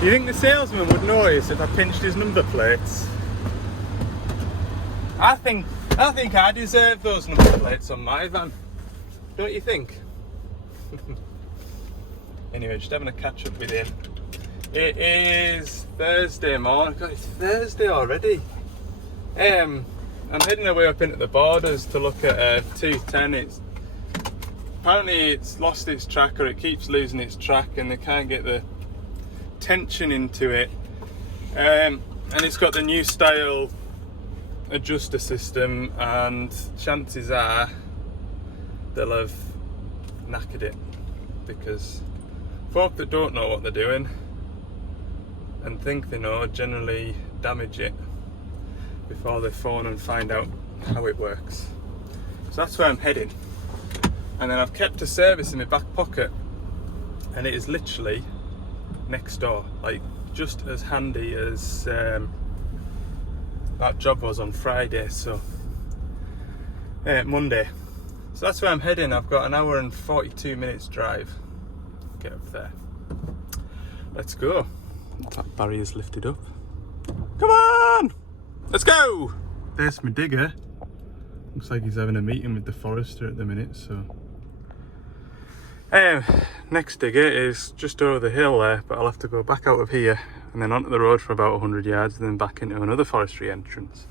Do you think the salesman would notice if I pinched his number plates? I think I deserve those number plates on my van. Don't you think? Anyway, just having a catch up with him. It is Thursday morning. God, it's Thursday already. I'm heading away up into the borders to look at a 210. Apparently it's lost its track, or it keeps losing its track, and they can't get the tension into it. And it's got the new style adjuster system, and chances are they'll have knackered it, because folk that don't know what they're doing and think they know generally damage it before they phone and find out how it works. So that's where I'm heading. And then I've kept a service in my back pocket, and it is literally next door, like just as handy as that job was on Friday, so Monday. So that's where I'm heading. I've got an hour and 42 minutes drive. Get up there. Let's go. That barrier's lifted up. Come on! Let's go! There's my digger. Looks like he's having a meeting with the forester at the minute, so. Next digger is just over the hill there, but I'll have to go back out of here and then onto the road for about 100 yards and then back into another forestry entrance.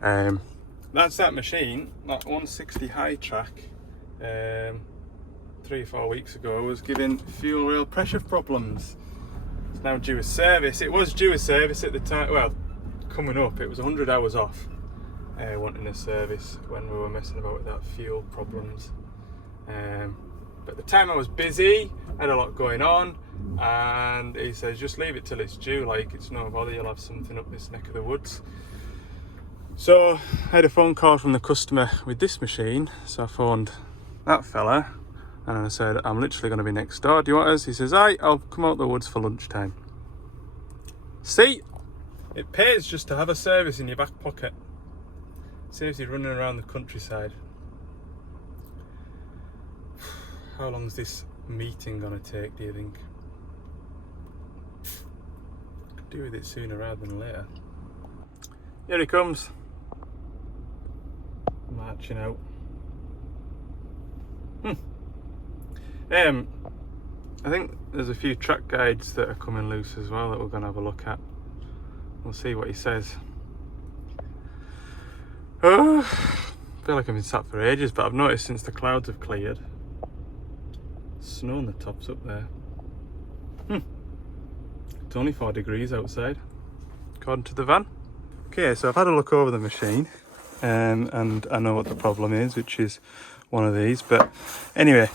That's that machine, that 160 high track, 3 or 4 weeks ago was giving fuel oil pressure problems. It's now due a service. It was due a service at the time, well, coming up, it was 100 hours off wanting a service when we were messing about with that fuel problems. But at the time I was busy, had a lot going on, and he says just leave it till it's due, like it's no bother, you'll have something up this neck of the woods. So I had a phone call from the customer with this machine, so I phoned that fella and I said, I'm literally going to be next door, do you want us? He says, aye, I'll come out the woods for lunchtime. See, it pays just to have a service in your back pocket. Saves you running around the countryside. How long's this meeting gonna take, do you think? Could do with it sooner rather than later. Here he comes. Marching out. I think there's a few track guides that are coming loose as well that we're gonna have a look at. We'll see what he says. Oh, I feel like I've been sat for ages, but I've noticed since the clouds have cleared, snow on the tops up there. It's only 4 degrees outside, according to the van. Okay, so I've had a look over the machine, and I know what the problem is, which is one of these. But anyway,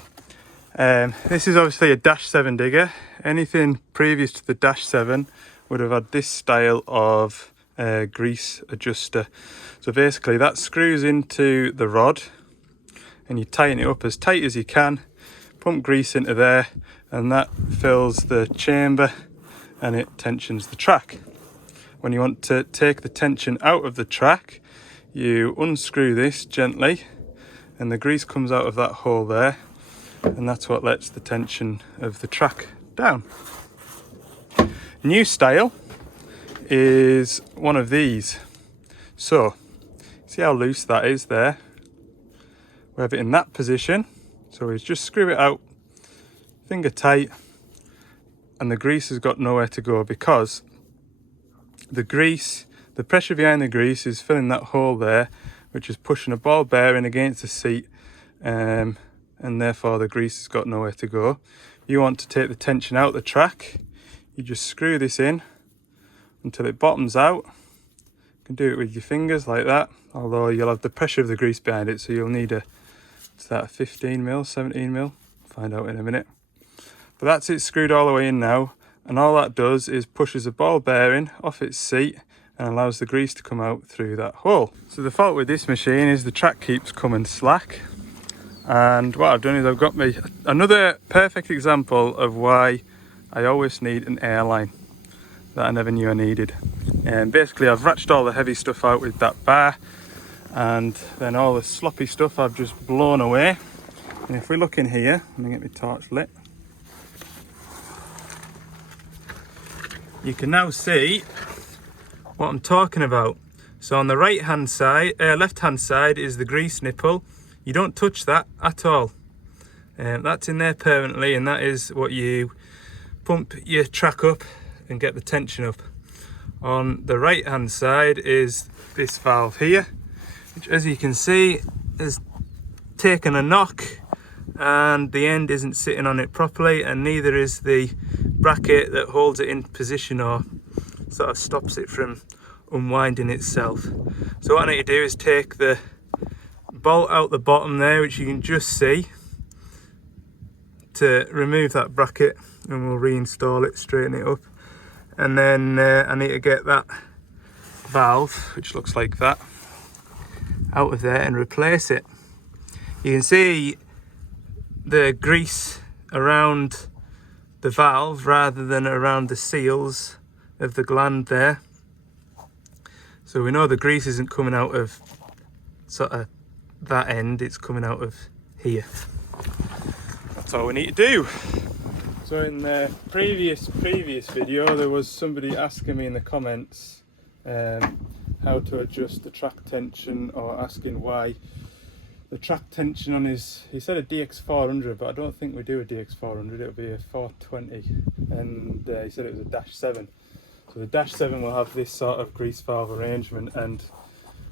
this is obviously a -7 digger. Anything previous to the -7 would have had this style of grease adjuster. So basically that screws into the rod, and you tighten it up as tight as you can, pump grease into there, and that fills the chamber and it tensions the track. When you want to take the tension out of the track, you unscrew this gently and the grease comes out of that hole there, and that's what lets the tension of the track down. New style is one of these. So see how loose that is there? We have it in that position, so we just screw it out finger tight, and the grease has got nowhere to go, because the grease, the pressure behind the grease is filling that hole there, which is pushing a ball bearing against the seat, and therefore the grease has got nowhere to go. You want to take the tension out of the track, you just screw this in until it bottoms out. You can do it with your fingers like that, although you'll have the pressure of the grease behind it, so you'll need a 15mm, 17mm, find out in a minute. But that's it screwed all the way in now, and all that does is pushes a ball bearing off its seat and allows the grease to come out through that hole. So the fault with this machine is the track keeps coming slack, and what I've done is I've got me another perfect example of why I always need an airline that I never knew I needed. And basically I've ratcheted all the heavy stuff out with that bar, and then all the sloppy stuff I've just blown away. And if we look in here, let me get my torch lit. you can now see what I'm talking about. So on the right hand side, left hand side is the grease nipple. You don't touch that at all. That's in there permanently, and that is what you pump your track up and get the tension up. On the right hand side is this valve here, which as you can see has taken a knock and the end isn't sitting on it properly, and neither is the bracket that holds it in position or sort of stops it from unwinding itself. So what I need to do is take the bolt out the bottom there, which you can just see, to remove that bracket, and we'll reinstall it, straighten it up. And then I need to get that valve, which looks like that, out of there and replace it. You can see the grease around the valve rather than around the seals of the gland there. So we know the grease isn't coming out of sort of that end, it's coming out of here. That's all we need to do. So in the previous video, there was somebody asking me in the comments how to adjust the track tension, or asking why the track tension on his, he said a DX400, but I don't think we do a DX400, it'll be a 420, and he said it was a -7. So the -7 will have this sort of grease valve arrangement, and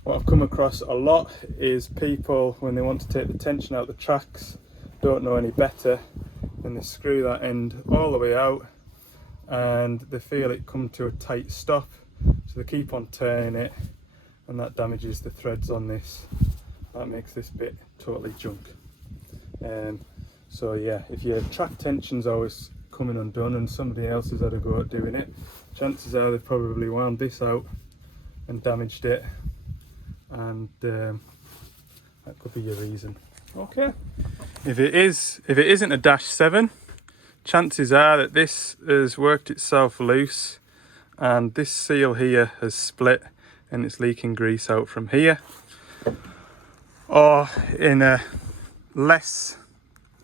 what I've come across a lot is people, when they want to take the tension out of the tracks, don't know any better, and they screw that end all the way out and they feel it come to a tight stop, so they keep on turning it, and that damages the threads on this. That makes this bit totally junk. So yeah, if your track tension's always coming undone and somebody else has had a go at doing it, chances are they've probably wound this out and damaged it, and that could be your reason. Okay. If it isn't a -7, chances are that this has worked itself loose and this seal here has split and it's leaking grease out from here. Or in a less,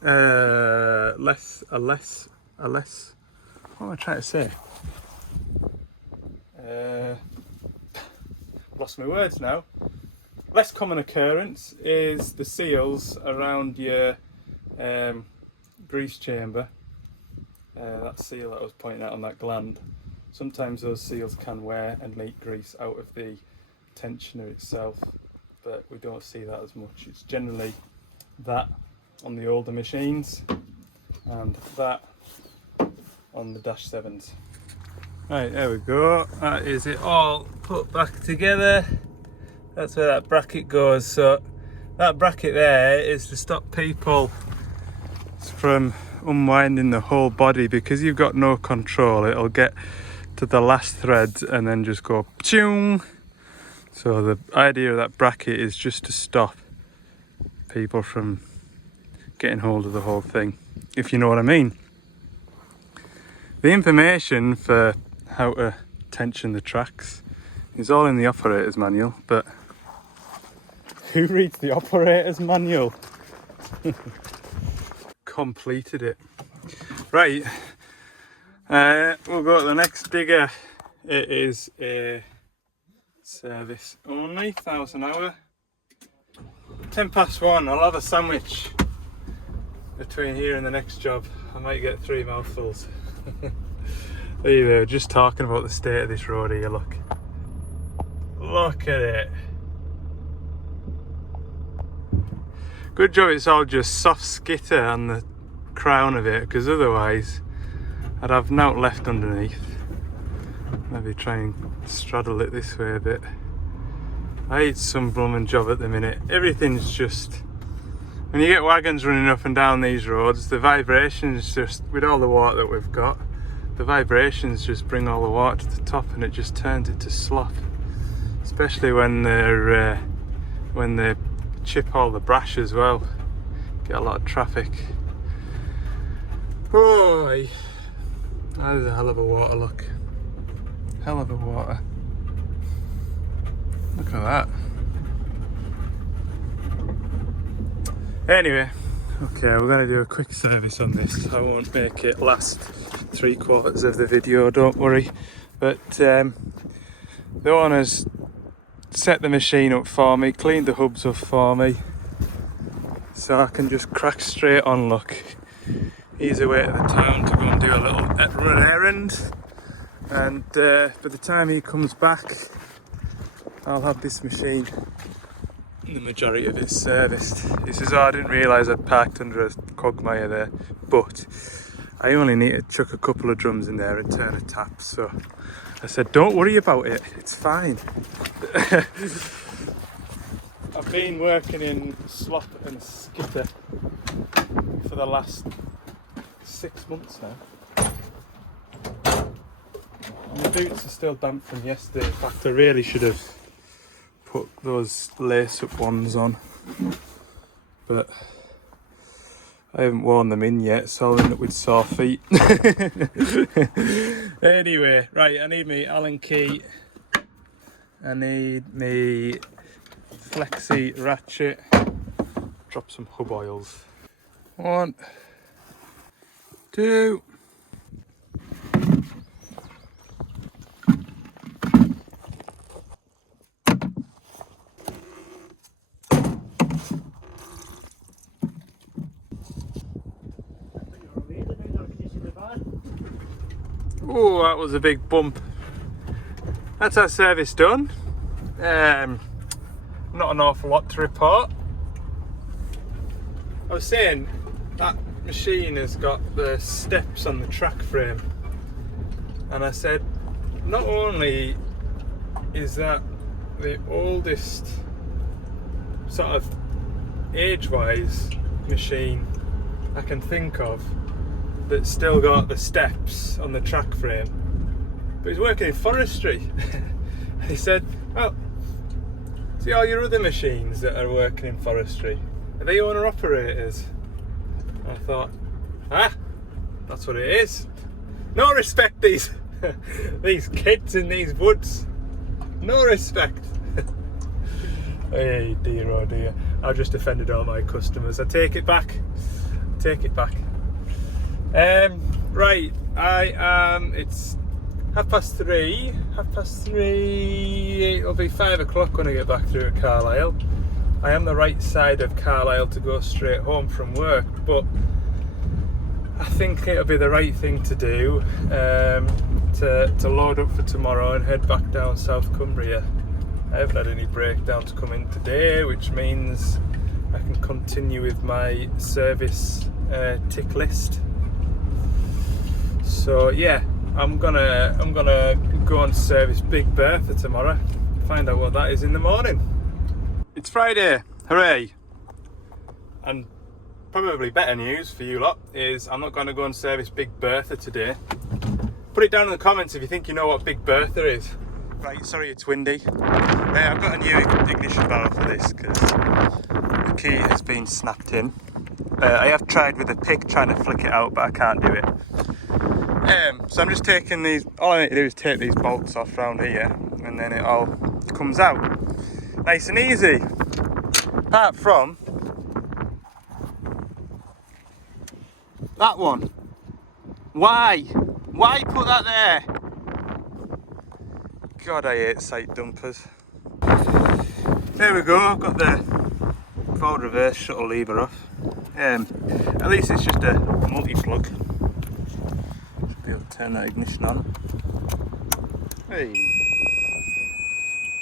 what am I trying to say? Lost my words now. Less common occurrence is the seals around your grease chamber. That seal that I was pointing out on that gland. Sometimes those seals can wear and leak grease out of the tensioner itself, but we don't see that as much. It's generally that on the older machines and that on the -7s. Right, there we go. That is it all put back together. That's where that bracket goes. So that bracket there is to stop people from unwinding the whole body, because you've got no control. It'll get to the last thread and then just go pshung. So the idea of that bracket is just to stop people from getting hold of the whole thing, if you know what I mean. The information for how to tension the tracks is all in the operator's manual, but who reads the operator's manual? Completed it. Right, we'll go to the next digger. It is a service only, 1,000 hour. 1:10 I'll have a sandwich between here and the next job. I might get 3 mouthfuls. There you go, just talking about the state of this road here, look. Look at it. Good job it's all just soft skitter on the crown of it, because otherwise I'd have nought left underneath. Maybe try and straddle it this way a bit. I hate some blooming job at the minute. Everything's just, when you get wagons running up and down these roads, the vibrations just, with all the water that we've got, the vibrations just bring all the water to the top and it just turns it to slop. Especially when they chip all the brash as well. Get a lot of traffic. Boy, that is a hell of a water, look. Hell of a water. Look at that. Anyway, okay, we're going to do a quick service on this. I won't make it last 3/4 of the video, don't worry. But the owners set the machine up for me, cleaned the hubs up for me, so I can just crack straight on. Look, he's away to the town to go and do a little run errand, and by the time he comes back I'll have this machine, the majority of it, serviced. He says, oh, I didn't realise I'd parked under a quagmire there, but I only need to chuck a couple of drums in there and turn a tap. So I said, don't worry about it, it's fine. I've been working in slop and skitter for the last 6 months now. My boots are still damp from yesterday. In fact, I really should have put those lace-up ones on, but I haven't worn them in yet, so I'll end up with sore feet. Anyway, right, I need me Allen key, I need me flexi ratchet, drop some hub oils. 1, 2. Oh, that was a big bump. That's our service done. Not an awful lot to report. I was saying that machine has got the steps on the track frame, and I said not only is that the oldest sort of age-wise machine I can think of that's still got the steps on the track frame, but he's working in forestry. And he said, well, see all your other machines that are working in forestry, are they owner operators? And I thought, that's what it is. No respect, these these kids in these woods, no respect. Hey dear, oh dear, I've just offended all my customers. I take it back, right, it's 3:30, it'll be 5 o'clock when I get back through Carlisle. I am the right side of Carlisle to go straight home from work, but I think it'll be the right thing to do, to load up for tomorrow and head back down South Cumbria. I haven't had any breakdowns come in today, which means I can continue with my service tick list. So yeah, I'm gonna go and service Big Bertha tomorrow. Find out what that is in the morning. It's Friday, hooray! And probably better news for you lot is I'm not going to go and service Big Bertha today. Put it down in the comments if you think you know what Big Bertha is. Right, sorry it's windy. I've got a new ignition barrel for this because the key has been snapped in. I have tried with a pick trying to flick it out, but I can't do it. So I'm just taking these, all I need to do is take these bolts off round here and then it all comes out. Nice and easy. Apart from that one. Why put that there? God, I hate sight dumpers. There we go, I've got the forward reverse shuttle lever off. At least it's just a multi-plug. Should be able to turn that ignition on. Hey!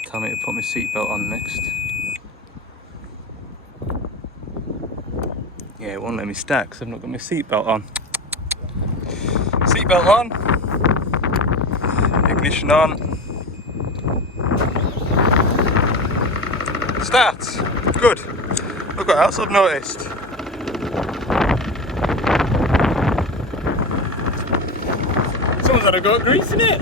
Tell me to put my seatbelt on next. Yeah, it won't let me start because I've not got my seatbelt on. Seatbelt on. Ignition on. Starts. Good. Look what else I've noticed. Someone's had a go at greasing it.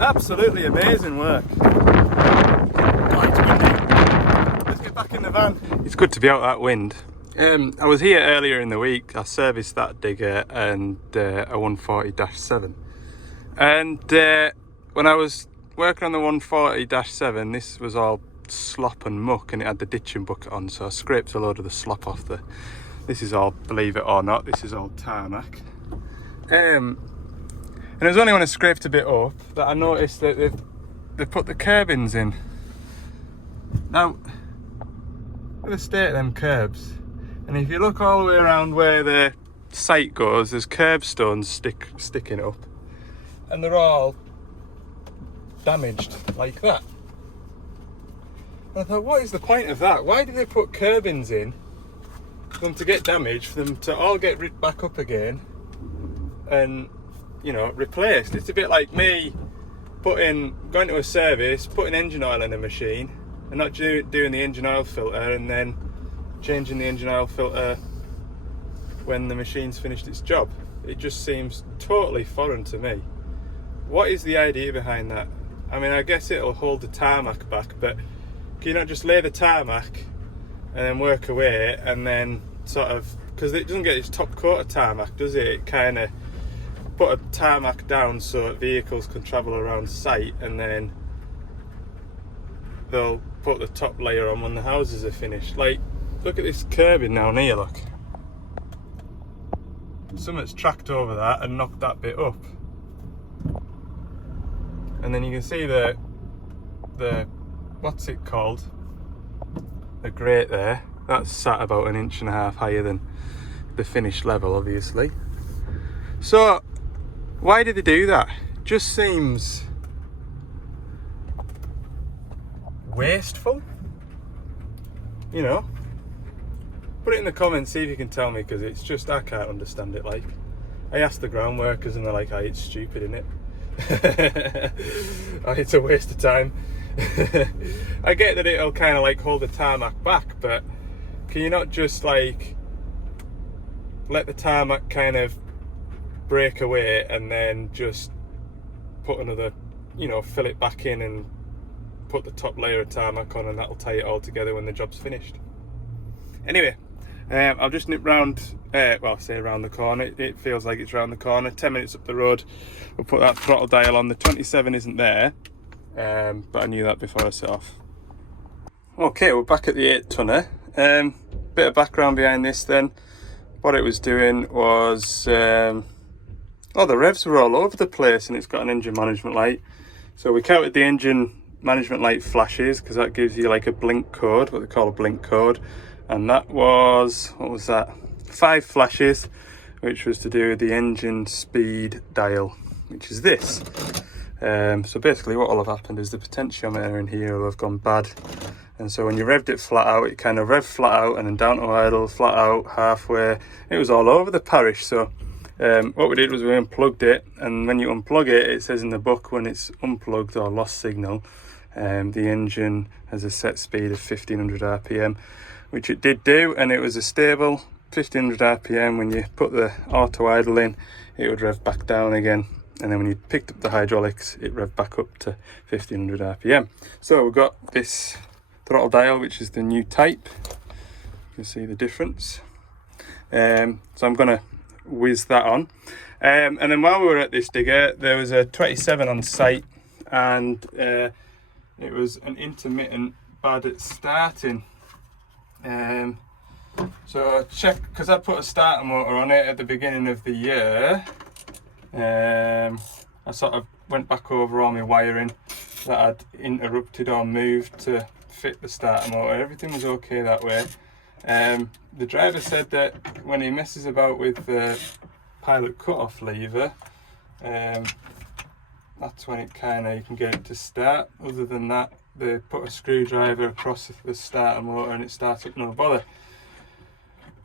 Absolutely amazing work. Oh, it's windy. Let's get back in the van. It's good to be out that wind. I was here earlier in the week. I serviced that digger and a 140-7. And when I was working on the 140-7, this was all slop and muck and it had the ditching bucket on, so I scraped a load of the slop off the... This is all, believe it or not, this is all tarmac. And it was only when I scraped a bit up that I noticed that they put the curbings in. Now, look at the state of them curbs. And if you look all the way around where the sight goes, there's curbstones sticking up. And they're all damaged like that. And I thought, what is the point of that? Why do they put curbings in for them to get damaged, for them to all get ripped back up again and, you know, replaced? It's a bit like me going to a service, putting engine oil in a machine and not doing the engine oil filter and then changing the engine oil filter when the machine's finished its job. It just seems totally foreign to me. What is the idea behind that? I mean, I guess it'll hold the tarmac back, but can you not just lay the tarmac and then work away and then sort of, because it doesn't get its top coat of tarmac, does it? It kind of put a tarmac down so vehicles can travel around site, and then they'll put the top layer on when the houses are finished. Like, look at this curbing down here, look. Something's tracked over that and knocked that bit up. And then you can see the what's it called? The grate there. That's sat about 1.5 inches higher than the finished level, obviously. So, why did they do that? Just seems wasteful, you know. Put it in the comments, see if you can tell me, because it's just, I can't understand it. Like, I asked the ground workers and they're like, oh, it's stupid, isn't it? Oh, it's a waste of time. I get that it'll kind of like hold the tarmac back, but can you not just like let the tarmac kind of break away and then just put another, you know, fill it back in and put the top layer of tarmac on, and that'll tie it all together when the job's finished. Anyway, I'll just nip round, well, say around the corner. It feels like it's round the corner. 10 minutes up the road, we'll put that throttle dial on. The 27 isn't there, but I knew that before I set off. Okay, we're back at the 8-tonner. Bit of background behind this then. What it was doing was, the revs were all over the place, and it's got an engine management light. So we counted the engine management light flashes, because that gives you like a blink code, what they call a blink code. And that was, what was that? 5 flashes, which was to do with the engine speed dial, which is this. So basically what will have happened is the potentiometer in here will have gone bad. And so when you revved it flat out, it kind of revved flat out and then down to idle, flat out, halfway. It was all over the parish. So what we did was we unplugged it. And when you unplug it, it says in the book when it's unplugged or lost signal, the engine has a set speed of 1500 RPM. Which it did do, and it was a stable 1500 RPM. When you put the auto idle in, it would rev back down again, and then when you picked up the hydraulics, it revved back up to 1500 RPM. So we've got this throttle dial, which is the new type. You can see the difference. So I'm going to whiz that on. And then while we were at this digger, there was a 27 on site, and it was an intermittent bad at starting. So I checked, because I put a starter motor on it at the beginning of the year. I sort of went back over all my wiring that I'd interrupted or moved to fit the starter motor. Everything was okay that way. The driver said that when he messes about with the pilot cut-off lever, that's when it kind of, you can get it to start. Other than that, they put a screwdriver across the starter motor and it starts up no bother.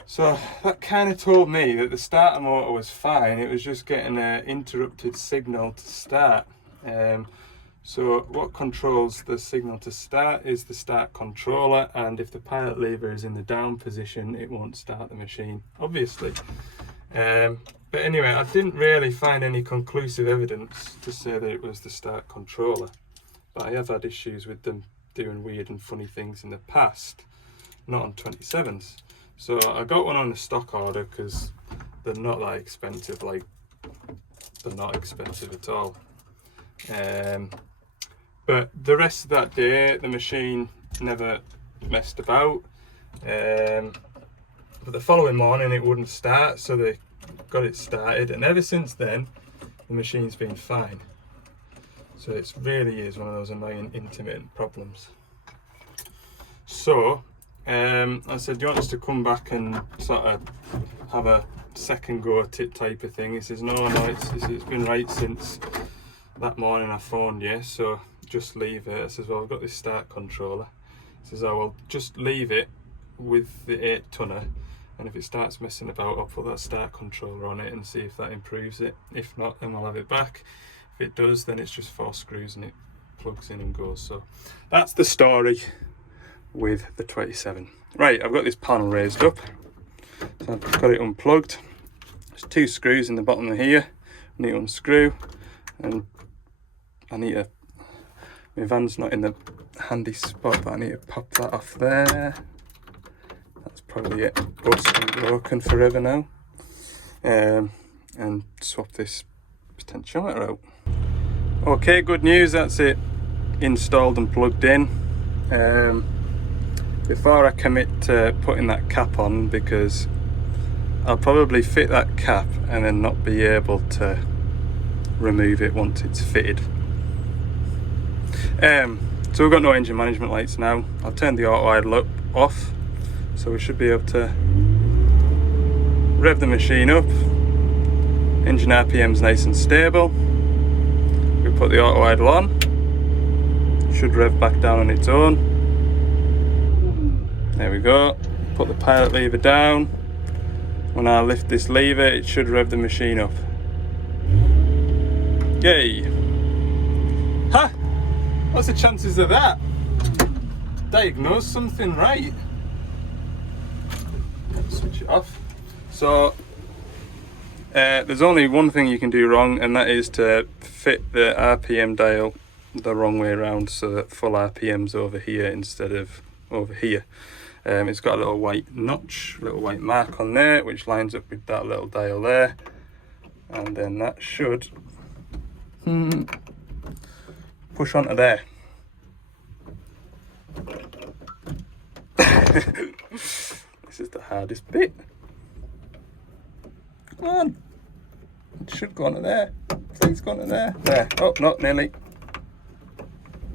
So that kind of told me that the starter motor was fine, it was just getting an interrupted signal to start. So what controls the signal to start is the start controller, and if the pilot lever is in the down position, it won't start the machine, obviously. But anyway, I didn't really find any conclusive evidence to say that it was the start controller. But I have had issues with them doing weird and funny things in the past, not on 27s. So I got one on the stock order because they're not that expensive, like, they're not expensive at all. But the rest of that day, the machine never messed about. But the following morning it wouldn't start, so they got it started, and ever since then the machine's been fine. So it really is one of those annoying intermittent problems. So I said, do you want us to come back and sort of have a second go at it type of thing? He says, no, it's been right since that morning I phoned you, so just leave it. I says, well, I've got this start controller. He says, oh, well, just leave it with the 8-tonner, and if it starts messing about, I'll put that start controller on it and see if that improves it. If not, then we'll have it back. If it does, then it's just 4 screws and it plugs in and goes. So that's the story with the 27. Right, I've got this panel raised up, so I've got it unplugged. There's 2 screws in the bottom of here. I need to unscrew, and I need to, my van's not in the handy spot, but I need to pop that off there. That's probably it, bust and broken forever now. And swap this potentiometer out. Okay, good news, that's it installed and plugged in. Before I commit to putting that cap on, because I'll probably fit that cap and then not be able to remove it once it's fitted. So we've got no engine management lights now. I'll turn the auto idle off, so we should be able to rev the machine up. Engine RPM's nice and stable. We put the auto idle on, should rev back down on its own. There we go. Put the pilot lever down. When I lift this lever, it should rev the machine up. Yay! Ha! What's the chances of that? Diagnose something right. Switch it off. So there's only one thing you can do wrong, and that is to fit the RPM dial the wrong way around, so that full RPM's over here instead of over here. It's got a little white notch, little white mark on there, which lines up with that little dial there, and then that should push onto there. This is the hardest bit. Come on. It should go onto there. Please go onto there. There. Oh, no, nearly.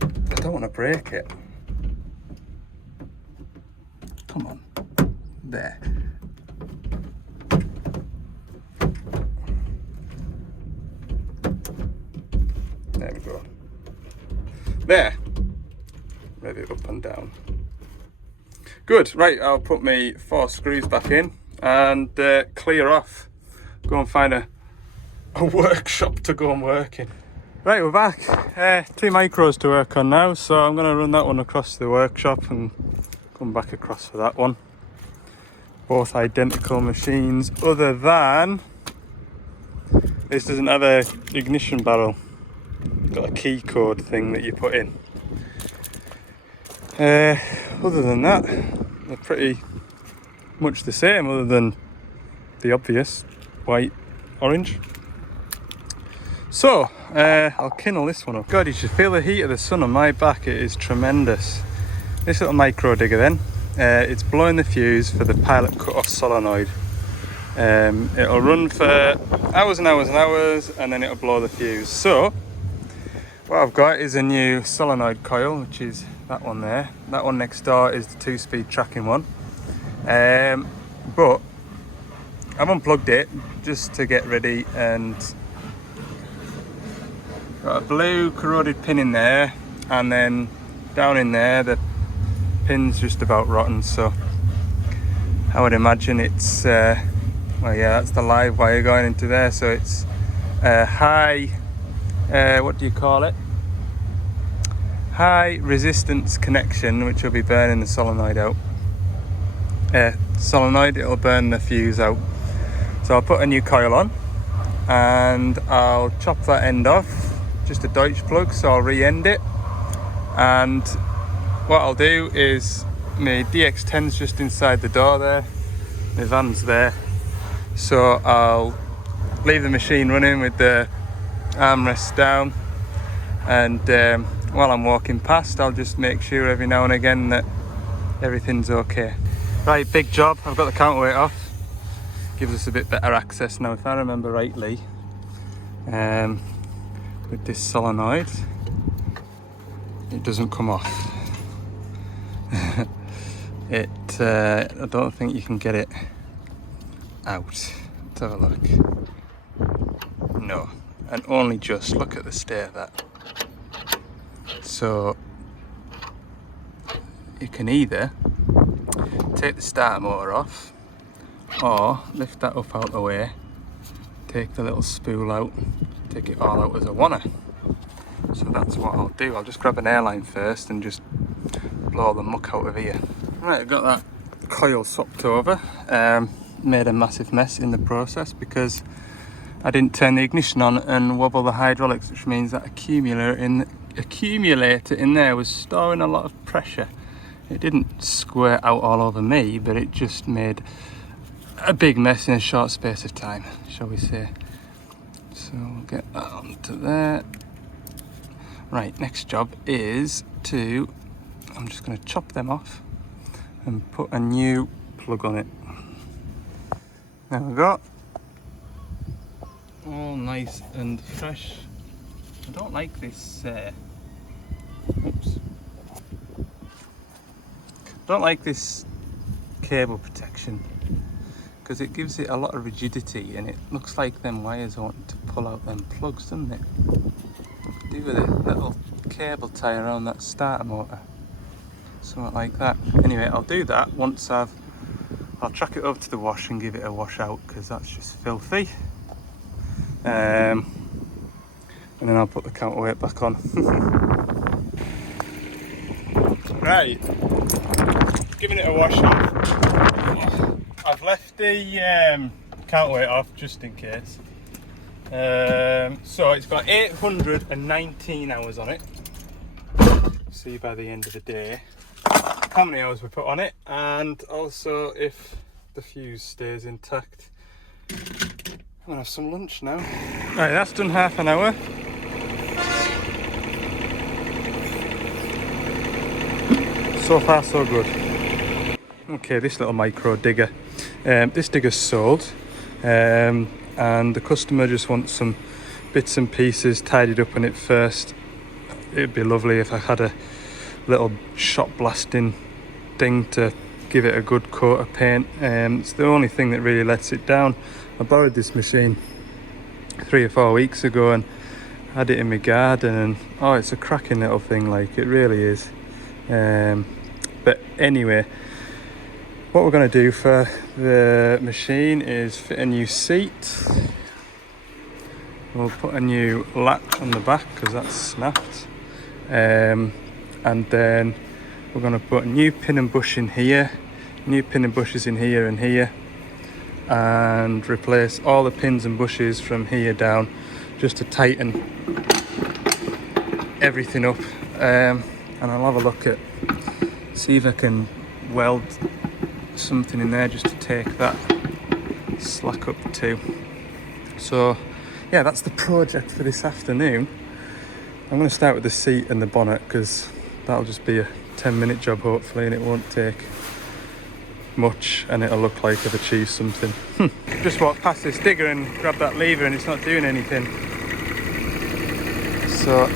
I don't want to break it. Come on. There. There we go. There. Rev it up and down. Good. Right, I'll put my 4 screws back in and clear off. Go and find a workshop to go and work in. Right, we're back. 2 micros to work on now, so I'm going to run that one across to the workshop and come back across for that one. Both identical machines, other than this doesn't have a ignition barrel. It's got a key code thing that you put in. Other than that, they're pretty much the same, other than the obvious white, orange. So I'll kindle this one up. God, you should feel the heat of the sun on my back. It is tremendous. This little micro digger then, it's blowing the fuse for the pilot cut-off solenoid. It'll run for hours and hours and hours, and then it'll blow the fuse. So what I've got is a new solenoid coil, which is that one there. That one next door is the 2-speed tracking one. But I've unplugged it just to get ready, and got a blue corroded pin in there, and then down in there the pin's just about rotten, so I would imagine it's well, yeah, that's the live wire going into there, so it's high, what do you call it? High resistance connection, which will be burning the solenoid out. Solenoid, it'll burn the fuse out. So I'll put a new coil on and I'll chop that end off, just a Deutsch plug, so I'll re-end it. And what I'll do is, my DX10's just inside the door there, my van's there, so I'll leave the machine running with the armrest down, and while I'm walking past, I'll just make sure every now and again that everything's okay. Right, big job. I've got the counterweight off. Gives us a bit better access now. If I remember rightly, with this solenoid, it doesn't come off. I don't think you can get it out. Let's have a look. No, and only just. Look at the state of that. So you can either take the starter motor off, or lift that up out the way, take the little spool out, take it all out as a wanna. So that's what I'll do. I'll just grab an airline first and just blow the muck out of here. Right, I've got that coil swapped over. Made a massive mess in the process because I didn't turn the ignition on and wobble the hydraulics, which means that accumulator in there was storing a lot of pressure. It didn't squirt out all over me, but it just made a big mess in a short space of time, shall we say. So we'll get that onto there. Right, next job is I'm just going to chop them off and put a new plug on it. There we go. All nice and fresh. I don't like this oops. Don't like this cable protection because it gives it a lot of rigidity, and it looks like them wires want to pull out them plugs, doesn't it? Do with a little cable tie around that starter motor, something like that. Anyway, I'll do that once I'll track it over to the wash and give it a wash out, because that's just filthy. And then I'll put the counterweight back on. Right, giving it a wash off. I've left the counterweight off just in case. So it's got 819 hours on it. See by the end of the day how many hours we put on it, and also if the fuse stays intact. I'm gonna have some lunch now. Right, that's done half an hour. So far so good. Okay, this little micro digger. This digger's sold, and the customer just wants some bits and pieces tidied up in it first. It'd be lovely if I had a little shot blasting thing to give it a good coat of paint. It's the only thing that really lets it down. I borrowed this machine 3 or 4 weeks ago and had it in my garden, and oh, it's a cracking little thing, like it really is. But anyway, what we're going to do for the machine is fit a new seat. We'll put a new latch on the back because that's snapped, and then we're going to put a new pin and bush in here, new pin and bushes in here and here, and replace all the pins and bushes from here down, just to tighten everything up. And I'll have a look at, see if I can weld something in there just to take that slack up too. So yeah, that's the project for this afternoon. I'm going to start with the seat and the bonnet because that'll just be a 10-minute job hopefully, and it won't take much, and it'll look like I've achieved something. Just walked past this digger and grabbed that lever and it's not doing anything. So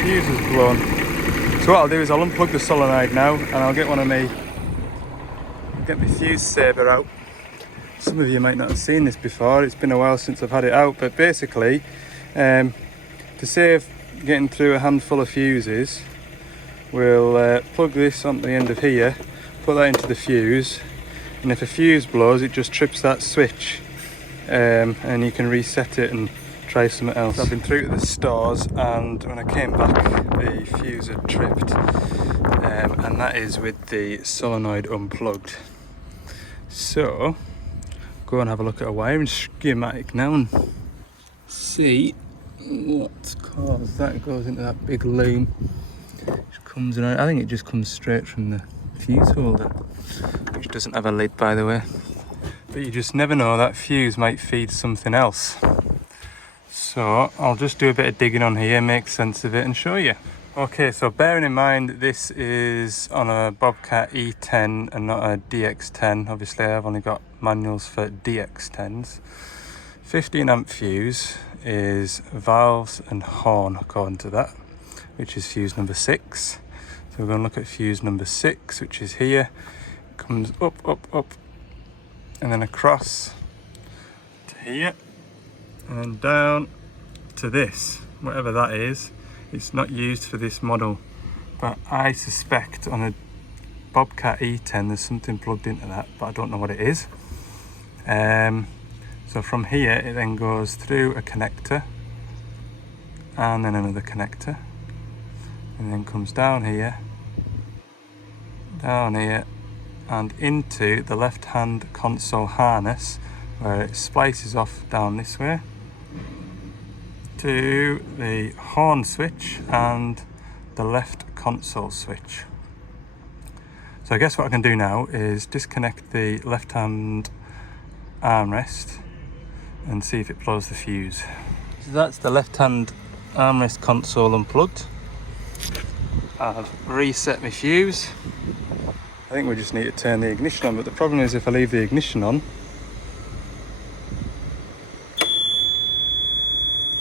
fuse is blown. So what I'll do is I'll unplug the solenoid now, and I'll get my fuse saver out. Some of you might not have seen this before, it's been a while since I've had it out, but basically to save getting through a handful of fuses, we'll plug this onto the end of here, put that into the fuse, and if a fuse blows it just trips that switch, and you can reset it and try something else. I've been through to the stores, and when I came back the fuse had tripped, and that is with the solenoid unplugged. So go and have a look at a wiring schematic now and see what's caused that. It goes into that big loom which comes in. I think it just comes straight from the fuse holder, which doesn't have a lid by the way, but you just never know, that fuse might feed something else. So I'll just do a bit of digging on here, make sense of it and show you. Okay, so bearing in mind this is on a Bobcat E10 and not a DX10, obviously I've only got manuals for DX10s. 15 amp fuse is valves and horn according to that, which is fuse number 6. So we're going to look at fuse number 6, which is here. It comes up, and then across to here, and then down to this, whatever that is. It's not used for this model, but I suspect on a Bobcat E10 there's something plugged into that, but I don't know what it is. So from here it then goes through a connector and then another connector, and then comes down here, and into the left hand console harness, where it splices off down this way to the horn switch and the left console switch. So I guess what I can do now is disconnect the left hand armrest and see if it blows the fuse. So that's the left hand armrest console unplugged. I've reset my fuse. I think we just need to turn the ignition on, but the problem is if I leave the ignition on,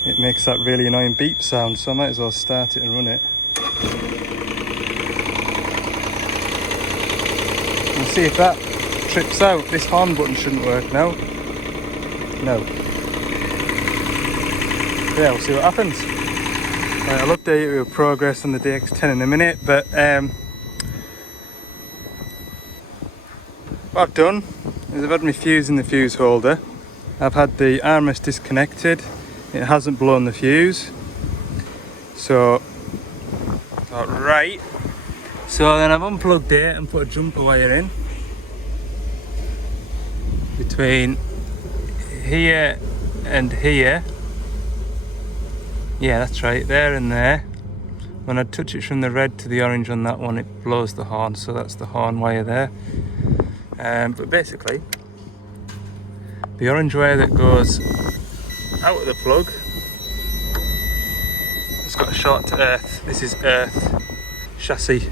it makes that really annoying beep sound, so I might as well start it and run it. We'll see if that trips out. This horn button shouldn't work now. No. Yeah, we'll see what happens. Right, I'll update you with progress on the DX10 in a minute, but what I've done is I've had my fuse in the fuse holder. I've had the armrest disconnected. It hasn't blown the fuse, so right. So then I've unplugged it and put a jumper wire in between here and here. Yeah, that's right, there and there. When I touch it from the red to the orange on that one, it blows the horn, so that's the horn wire there. But basically, the orange wire that goes out of the plug, it's got a short to earth. This is earth, chassis,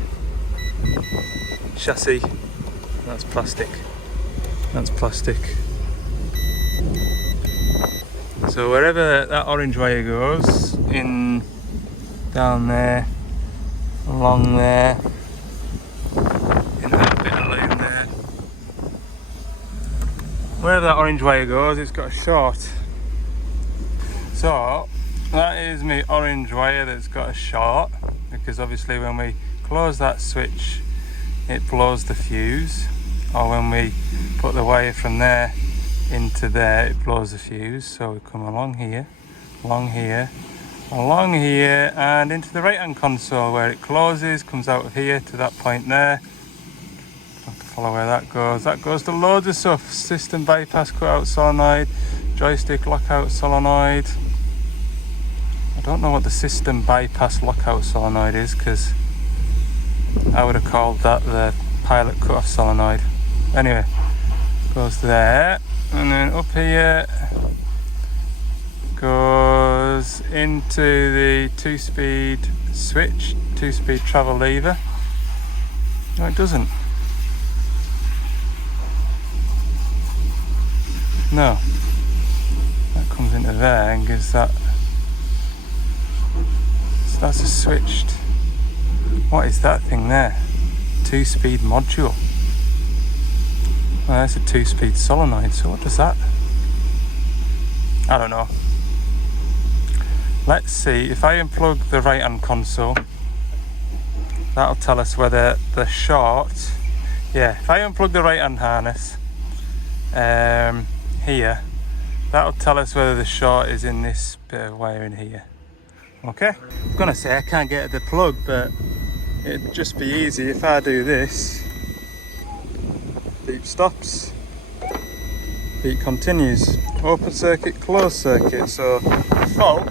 that's plastic, so wherever that orange wire goes, in, down there, along there, in that bit of loom there, wherever that orange wire goes, it's got a short. So that is my orange wire that's got a short, because obviously when we close that switch it blows the fuse, or when we put the wire from there into there it blows the fuse. So we come along here, and into the right hand console where it closes, comes out of here to that point there. Have to follow where that goes. That goes to loads of stuff: system bypass cutout solenoid, joystick lockout solenoid. I don't know what the system bypass lockout solenoid is, because I would have called that the pilot cutoff solenoid. Anyway, goes there, and then up here goes into the 2-speed switch, 2-speed travel lever. No, it doesn't. No, that comes into there and gives that. So that's a switched. What is that thing there? 2-speed module. Well, that's a 2-speed solenoid. So what does that? I don't know. Let's see. If I unplug the right hand console, that'll tell us whether the short. Yeah, if I unplug the right hand harness here, that'll tell us whether the short is in this bit of wire in here. Okay, I'm gonna say I can't get at the plug, but it'd just be easy if I do this. Beep stops, beep continues, open circuit, closed circuit. So the fault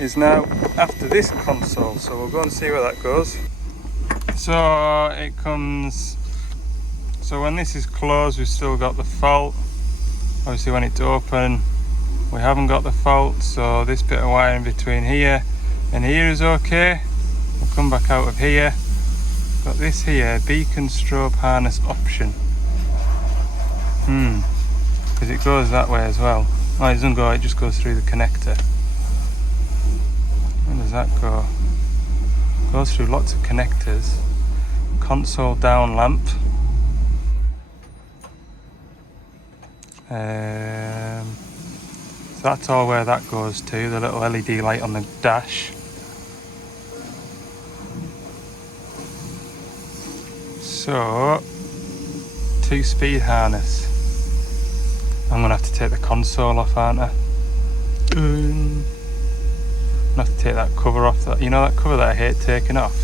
is now after this console, so we'll go and see where that goes. So it comes, so when this is closed we've still got the fault. Obviously when it's open we haven't got the fault, so this bit of wire in between here and here is okay. We'll come back out of here. Got this here, beacon strobe harness option. Because it goes that way as well. Oh, it doesn't go, it just goes through the connector. Where does that go? Goes through lots of connectors. Console down lamp. So that's all where that goes to, the little LED light on the dash. So, 2-speed harness. I'm gonna have to take the console off, aren't I? I'm gonna have to take that cover off. That, you know that cover that I hate taking off?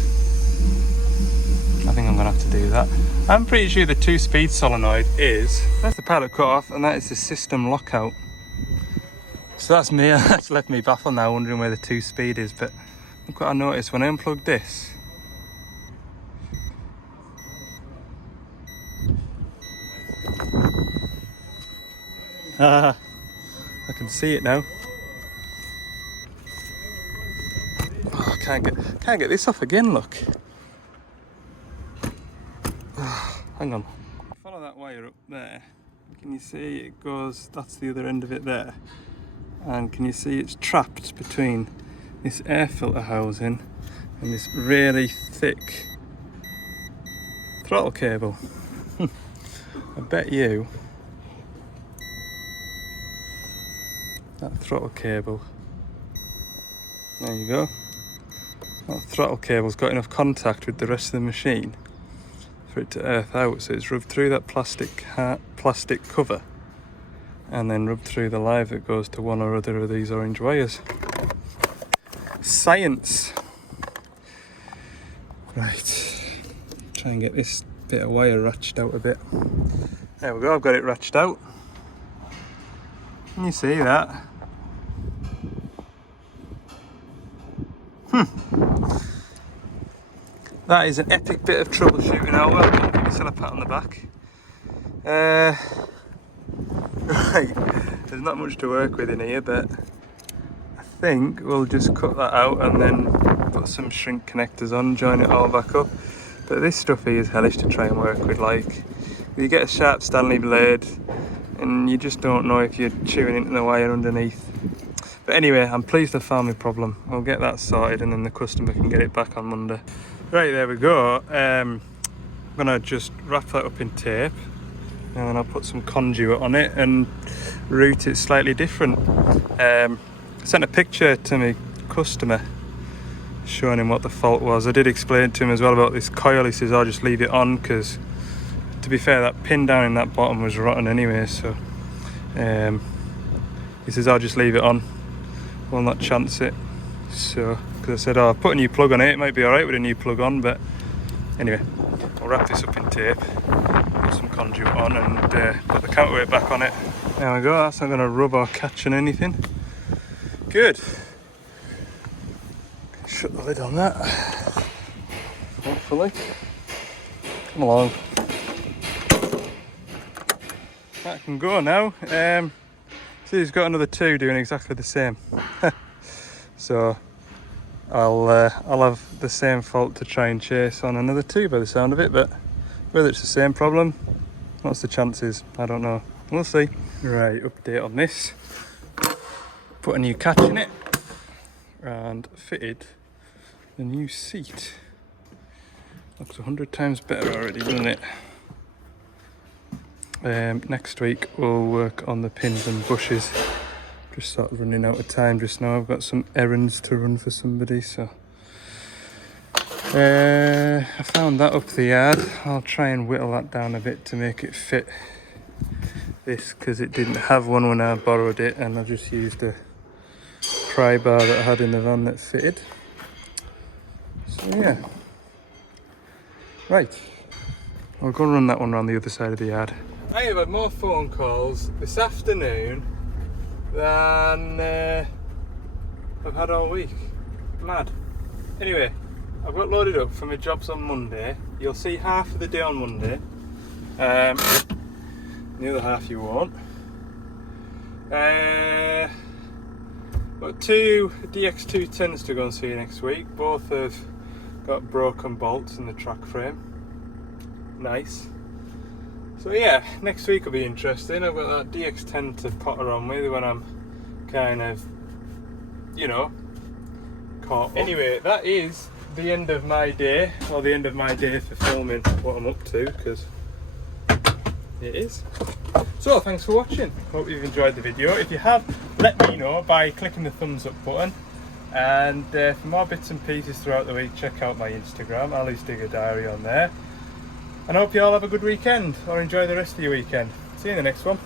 I think I'm gonna have to do that. I'm pretty sure the 2-speed solenoid is, that's the pilot cut off, and that is the system lockout. So that's me, that's left me baffled now, wondering where the 2-speed is, but look what I noticed when I unplugged this. I can see it now. Oh, I can't get this off again, look. Hang on. Follow that wire up there. Can you see it goes, that's the other end of it there. And can you see it's trapped between this air filter housing and this really thick throttle cable. I bet you that throttle cable, there you go, that throttle cable's got enough contact with the rest of the machine for it to earth out, so it's rubbed through that plastic cover and then rubbed through the live that goes to one or other of these orange wires. Science! Right, try and get this bit of wire ratcheted out a bit. There we go, I've got it ratcheted out. Can you see that? That is an epic bit of troubleshooting. Oh well done, give yourself a pat on the back. Right, there's not much to work with in here, but I think we'll just cut that out and then put some shrink connectors on, join it all back up. But this stuff here is hellish to try and work with. Like, you get a sharp Stanley blade and you just don't know if you're chewing into the wire underneath. But anyway, I'm pleased I found my problem. I'll get that sorted and then the customer can get it back on Monday. Right, there we go. I'm gonna just wrap that up in tape and then I'll put some conduit on it and route it slightly different. I sent a picture to my customer showing him what the fault was. I did explain to him as well about this coil. He says I'll just leave it on because, to be fair, that pin down in that bottom was rotten anyway, so he says I'll just leave it on, will not chance it. So, because I said, oh, I've put a new plug on it, it might be alright with a new plug on, but anyway, I'll wrap this up in tape, put some conduit on and put the counterweight back on it. There we go, that's not going to rub or catch on anything. Good. Shut the lid on that, hopefully. Come along. That can go now. See, he's got another two doing exactly the same. So I'll have the same fault to try and chase on another two by the sound of it, but whether it's the same problem, what's the chances? I don't know. We'll see. Right, update on this. Put a new catch in it and fitted the new seat. Looks 100 times better already, doesn't it? Next week we'll work on the pins and bushes. Just sort of running out of time just now. I've got some errands to run for somebody, so I found that up the yard. I'll try and whittle that down a bit to make it fit this, because it didn't have one when I borrowed it, and I just used a pry bar that I had in the van that fitted. So yeah, right, I'll go and run that one around the other side of the yard. I have had more phone calls this afternoon than I've had all week. Mad. Anyway, I've got loaded up for my jobs on Monday. You'll see half of the day on Monday. The other half you won't. Got two DX210s to go and see next week. Both have Got broken bolts in the track frame. Nice. So yeah, next week will be interesting. I've got that DX10 to potter on with when I'm kind of, you know, caught up. Anyway, that is the end of my day, or the end of my day for filming what I'm up to, because it is. So thanks for watching. Hope you've enjoyed the video. If you have, let me know by clicking the thumbs up button. And for more bits and pieces throughout the week, check out my Instagram, Ali's Digger Diary, on there. And I hope you all have a good weekend, or enjoy the rest of your weekend. See you in the next one.